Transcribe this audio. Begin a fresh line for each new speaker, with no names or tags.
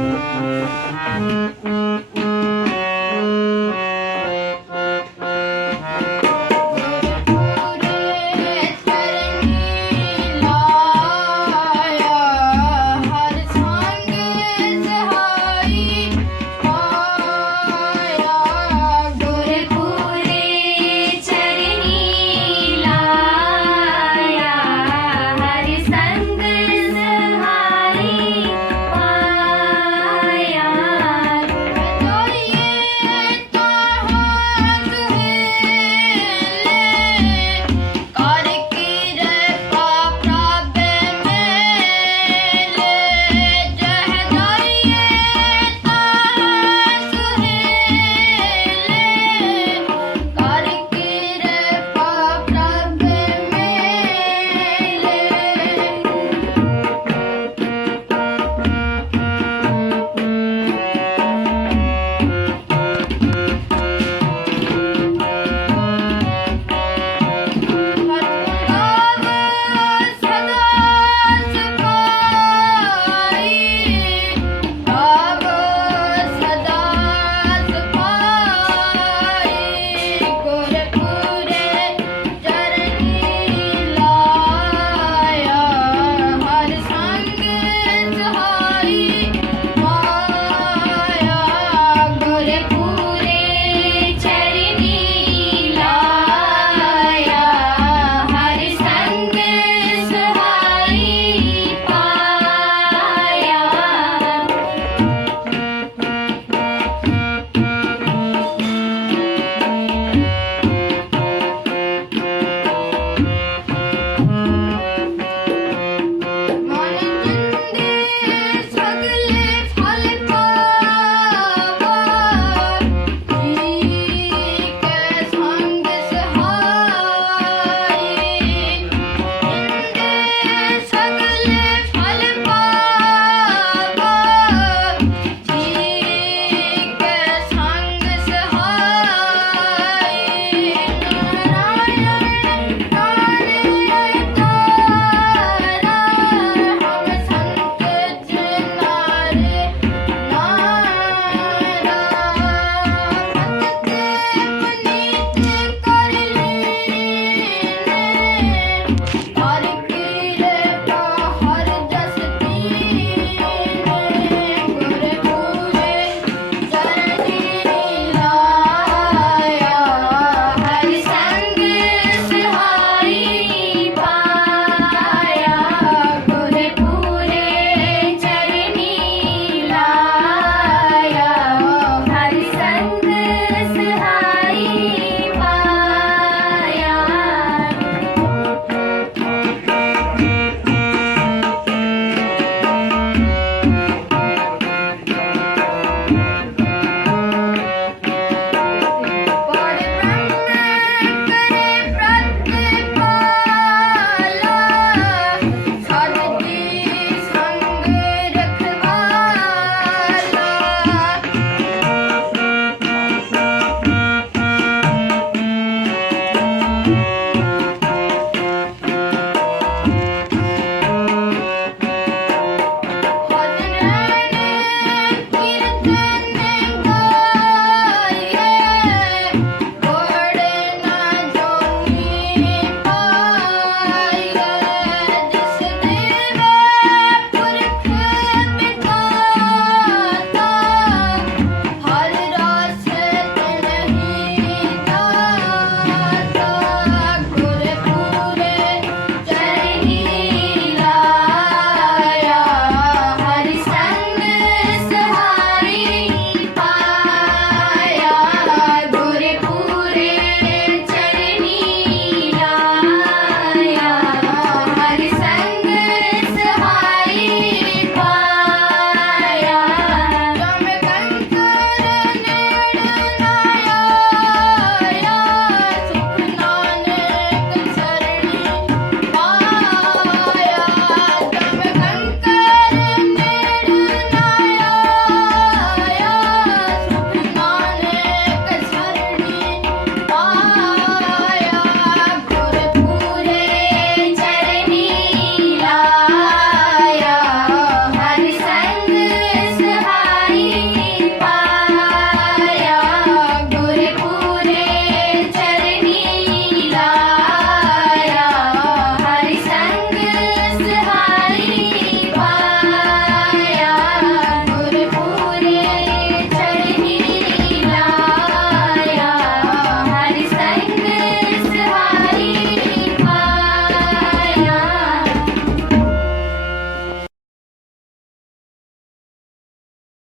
Thank you.